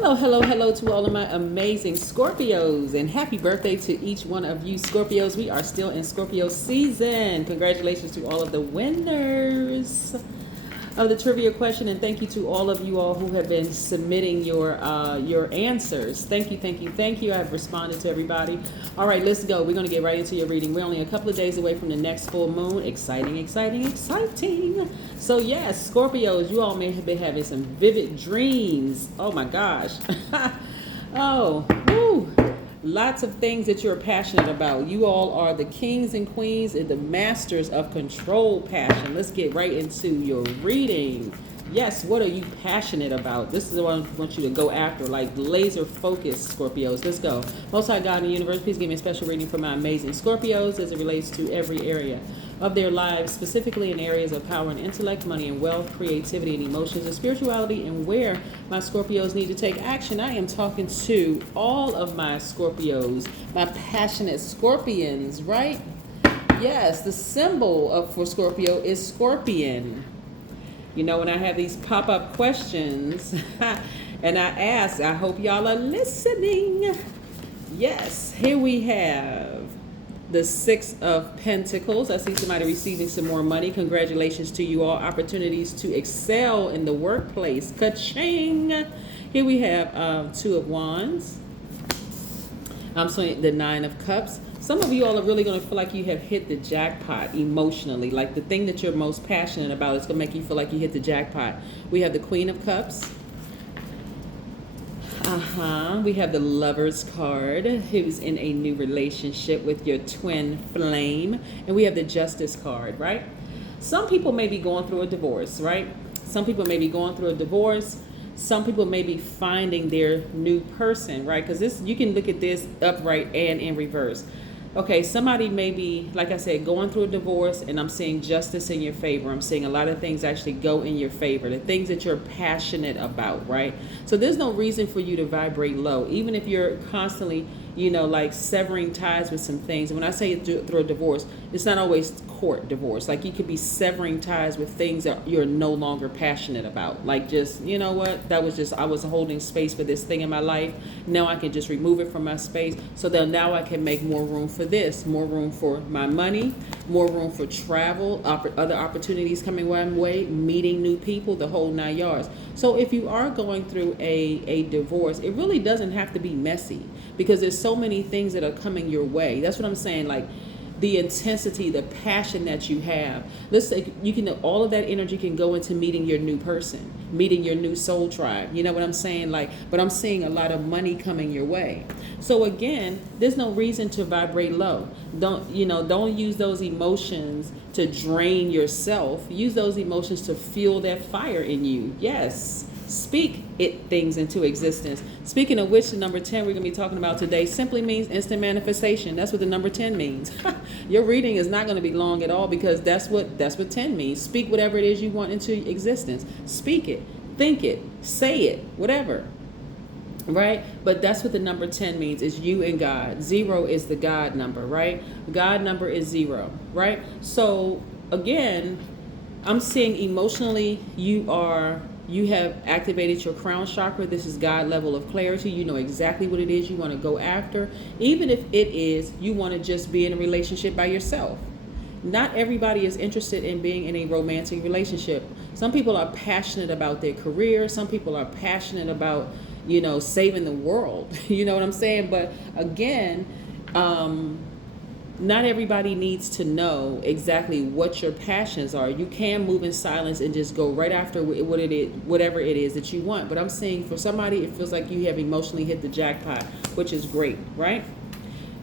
Hello, hello, hello to all of my amazing Scorpios, and happy birthday to each one of you Scorpios. We are still in Scorpio season. Congratulations to all of the winners of the trivia question, and thank you to all of you all who have been submitting your answers. Thank you, thank you, thank you. I have responded to everybody. All right, let's go. We're going to get right into your reading. We're only a couple of days away from the next full moon. Exciting, exciting, exciting. So yes, Scorpios, you all may have been having some vivid dreams. Oh my gosh. Oh, woo. Lots of things that you're passionate about. You all are the kings and queens and the masters of control passion. Let's get right into your reading. Yes, what are you passionate about? This is what I want you to go after, like laser focus, Scorpios. Let's go. Most High God in the universe, please give me a special reading for my amazing Scorpios as it relates to every area of their lives, specifically in areas of power and intellect, money and wealth, creativity and emotions, and spirituality, and where my Scorpios need to take action. I am talking to all of my Scorpios, my passionate Scorpions, right? Yes, the symbol for Scorpio is scorpion. You know, when I have these pop-up questions and I ask, I hope y'all are listening. Yes, here we have the Six of Pentacles. I see somebody receiving some more money. Congratulations to you all. Opportunities to excel in the workplace. Ka-ching! Here we have Two of Wands. I'm saying the Nine of Cups. Some of you all are really going to feel like you have hit the jackpot emotionally. Like the thing that you're most passionate about is going to make you feel like you hit the jackpot. We have the Queen of Cups. We have the Lover's card, who's in a new relationship with your twin flame. And we have the Justice card, right? Some people may be going through a divorce, right? Some people may be going through a divorce. Some people may be finding their new person, right? Because this, you can look at this upright and in reverse. Okay, somebody may be, like I said, going through a divorce, and I'm seeing justice in your favor. I'm seeing a lot of things actually go in your favor, the things that you're passionate about, right? So there's no reason for you to vibrate low, even if you're constantly, you know, like severing ties with some things. And when I say through a divorce, it's not always court divorce. Like you could be severing ties with things that you're no longer passionate about. Like just, you know what, that was just, I was holding space for this thing in my life. Now I can just remove it from my space. So then now I can make more room for this, more room for my money, more room for travel, other opportunities coming my way, meeting new people, the whole 9 yards. So if you are going through a divorce, it really doesn't have to be messy because there's so many things that are coming your way. That's what I'm saying. Like the intensity, the passion that you have. Let's say you can, all of that energy can go into meeting your new person, meeting your new soul tribe. You know what I'm saying? Like, but I'm seeing a lot of money coming your way. So again, there's no reason to vibrate low. Don't use those emotions to drain yourself. Use those emotions to fuel that fire in you. Yes. Speak things into existence. Speaking of which, the number 10 we're going to be talking about today simply means instant manifestation. That's what the number 10 means. Your reading is not going to be long at all because that's what 10 means. Speak whatever it is you want into existence. Speak it, think it, say it, whatever. Right? But that's what the number 10 means, is you and God. 0 is the God number, right? God number is 0, right? So again, I'm seeing emotionally you have activated your crown chakra. This is God level of clarity. You know exactly what it is you want to go after. Even if it is you want to just be in a relationship by yourself. Not everybody is interested in being in a romantic relationship. Some people are passionate about their career. Some people are passionate about, saving the world. You know what I'm saying? But again, not everybody needs to know exactly what your passions are. You can move in silence and just go right after whatever it is that you want. But I'm saying for somebody, it feels like you have emotionally hit the jackpot, which is great, right?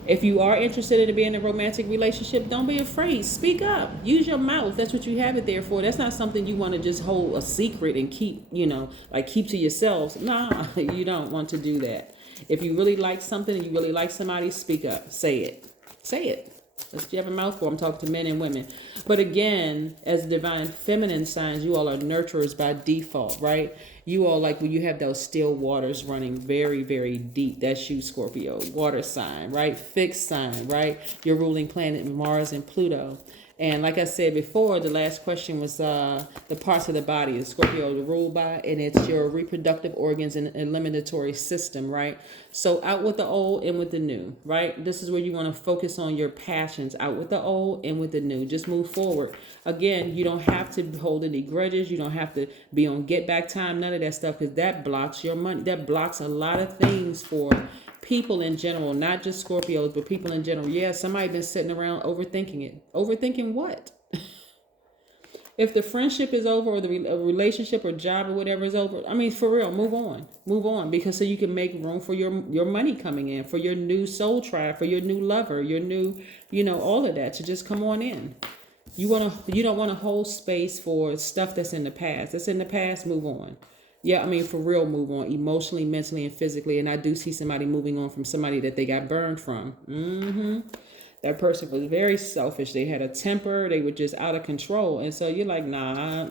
If you are interested in being in a romantic relationship, don't be afraid. Speak up. Use your mouth. That's what you have it there for. That's not something you want to just hold a secret and keep, keep to yourselves. Nah, you don't want to do that. If you really like something and you really like somebody, speak up. Say it. Say it. That's what you have a mouth for. I'm talking to men and women. But again, as divine feminine signs, you all are nurturers by default, right? You all, like when you have those still waters running very, very deep. That's you, Scorpio. Water sign, right? Fixed sign, right? Your ruling planet, Mars and Pluto. And like I said before, the last question was the parts of the body the Scorpio is ruled by, and it's your reproductive organs and eliminatory system, right? So out with the old, in with the new, right? This is where you want to focus on your passions, out with the old, in with the new. Just move forward. Again, you don't have to hold any grudges. You don't have to be on get back time, none of that stuff, because that blocks your money. That blocks a lot of things for people in general, not just Scorpios, but people in general. Yeah, somebody been sitting around overthinking it. Overthinking what? If the friendship is over, or the relationship or job or whatever is over, I mean, for real, move on, because so you can make room for your money coming in, for your new soul tribe, for your new lover, your new, all of that to just come on in. You don't want to hold space for stuff that's in the past. That's in the past. Move on. Yeah, I mean, for real, move on emotionally, mentally, and physically. And I do see somebody moving on from somebody that they got burned from. That person was very selfish. They had a temper. They were just out of control. And so you're like, nah,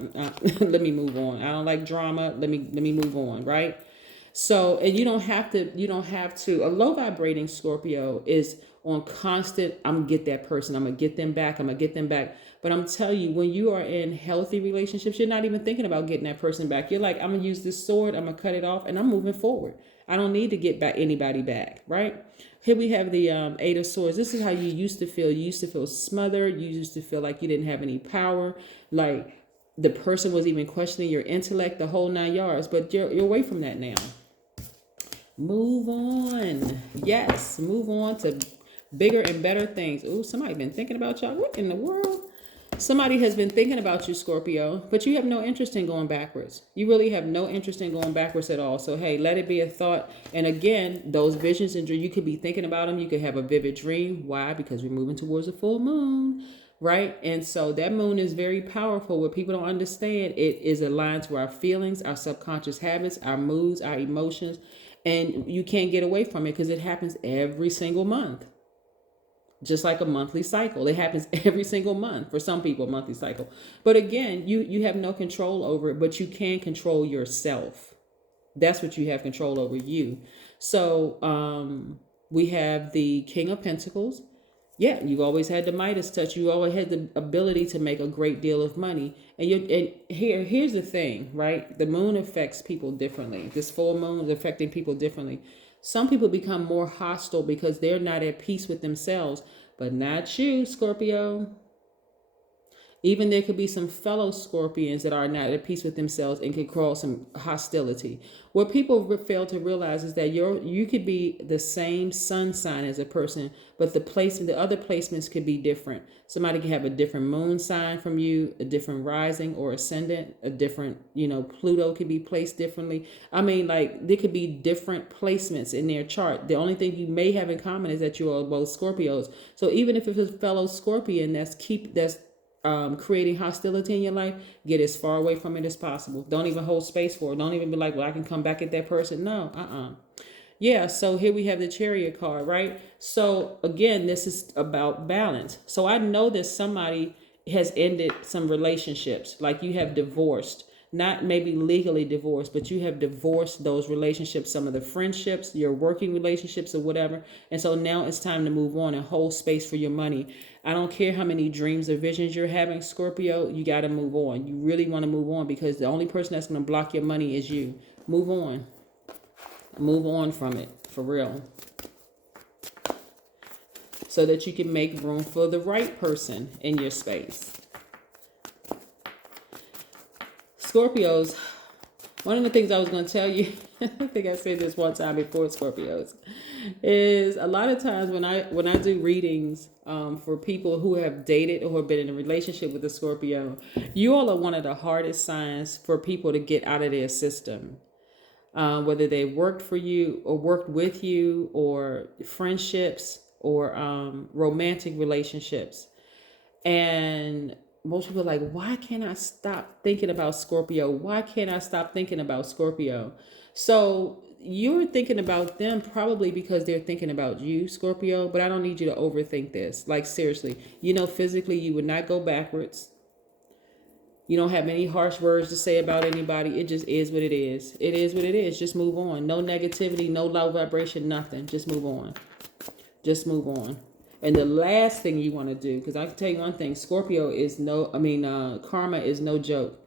let me move on. I don't like drama. Let me move on, right? So, and you don't have to, a low vibrating Scorpio is on constant, I'm gonna get that person. I'm gonna get them back. But I'm telling you, when you are in healthy relationships, you're not even thinking about getting that person back. You're like, I'm gonna use this sword, I'm gonna cut it off, and I'm moving forward. I don't need to get back anybody back, right? Here we have the Eight of Swords. This is how you used to feel. You used to feel smothered. You used to feel like you didn't have any power. Like the person was even questioning your intellect, the whole 9 yards. But you're away from that now. Move on. Yes, move on to bigger and better things. Oh, somebody been thinking about y'all. What in the world? Somebody has been thinking about you, Scorpio, but you have no interest in going backwards. You really have no interest in going backwards at all. So, hey, let it be a thought. And again, those visions and dreams, you could be thinking about them. You could have a vivid dream. Why? Because we're moving towards a full moon, right? And so that moon is very powerful. What people don't understand, it is aligned to our feelings, our subconscious habits, our moods, our emotions. And you can't get away from it because it happens every single month. Just like a monthly cycle. It happens every single month. For some people, a monthly cycle. But again, you have no control over it, but you can control yourself. That's what you have control over, you. So we have the King of Pentacles. Yeah, you've always had the Midas touch. You always had the ability to make a great deal of money. And here's the thing, right? The moon affects people differently. This full moon is affecting people differently. Some people become more hostile because they're not at peace with themselves, but not you, Scorpio. Even there could be some fellow Scorpions that are not at peace with themselves and could cause some hostility. What people fail to realize is that you could be the same sun sign as a person, but the other placements could be different. Somebody could have a different moon sign from you, a different rising or ascendant, a different, Pluto could be placed differently. I mean, like there could be different placements in their chart. The only thing you may have in common is that you are both Scorpios. So even if it's a fellow Scorpion that's creating hostility in your life, get as far away from it as possible. Don't even hold space for it. Don't even be like, well, I can come back at that person. No, Yeah, so here we have the Chariot card, right? So again, this is about balance. So I know that somebody has ended some relationships, like you have divorced, not maybe legally divorced, but you have divorced those relationships, some of the friendships, your working relationships or whatever. And so now it's time to move on and hold space for your money. I don't care how many dreams or visions you're having, Scorpio, you got to move on. You really want to move on because the only person that's going to block your money is you. Move on. Move on from it, for real. So that you can make room for the right person in your space. Scorpios, one of the things I was going to tell you, I think I said this one time before, Scorpios, is a lot of times when I do readings for people who have dated or have been in a relationship with a Scorpio, you all are one of the hardest signs for people to get out of their system. Whether they worked for you or worked with you or friendships or romantic relationships. And most people are like, why can't I stop thinking about Scorpio? Why can't I stop thinking about Scorpio? So you're thinking about them probably because they're thinking about you, Scorpio, but I don't need you to overthink this. Like seriously, physically you would not go backwards. You don't have any harsh words to say about anybody. It just is what it is. It is what it is. Just move on. No negativity, no low vibration, nothing. Just move on. Just move on. And the last thing you want to do, because I can tell you one thing, Scorpio is karma is no joke.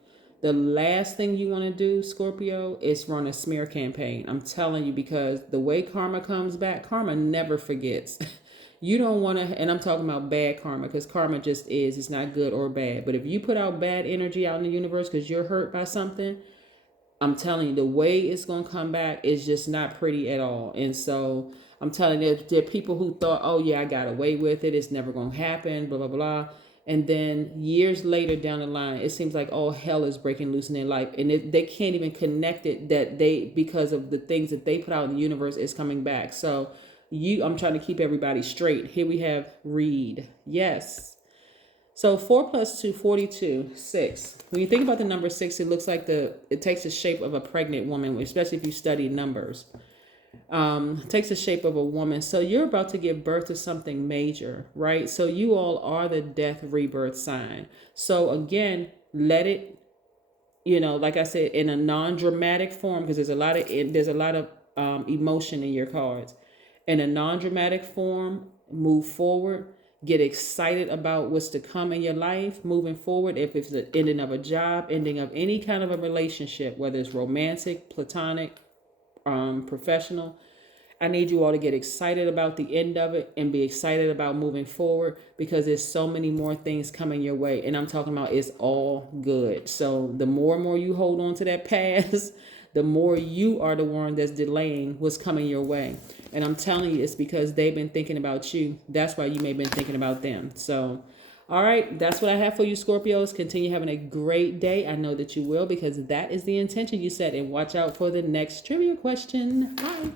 The last thing you want to do, Scorpio, is run a smear campaign. I'm telling you, because the way karma comes back, karma never forgets. You don't want to, and I'm talking about bad karma, because karma just is. It's not good or bad. But if you put out bad energy out in the universe because you're hurt by something, I'm telling you, the way it's going to come back is just not pretty at all. And so I'm telling you, there are people who thought, oh, yeah, I got away with it. It's never going to happen, blah, blah, blah. And then years later down the line, it seems like all hell is breaking loose in their life. And they can't even connect it that because of the things that they put out in the universe, is coming back. So I'm trying to keep everybody straight. Here we have read. Yes. So 4 plus 2, 42, 6. When you think about the number 6, it looks like it takes the shape of a pregnant woman, especially if you study numbers. Takes the shape of a woman. So you're about to give birth to something major, right? So you all are the death rebirth sign. So again, let it, like I said, in a non-dramatic form, because there's a lot of emotion in your cards. In a non-dramatic form, move forward. Get excited about what's to come in your life moving forward. If it's the ending of a job, ending of any kind of a relationship, whether it's romantic, platonic, professional, I need you all to get excited about the end of it and be excited about moving forward, because there's so many more things coming your way. And I'm talking about it's all good. So the more and more you hold on to that past, the more you are the one that's delaying what's coming your way. And I'm telling you, it's because they've been thinking about you. That's why you may have been thinking about them. So, all right, that's what I have for you, Scorpios. Continue having a great day. I know that you will, because that is the intention you set. And watch out for the next trivia question. Bye.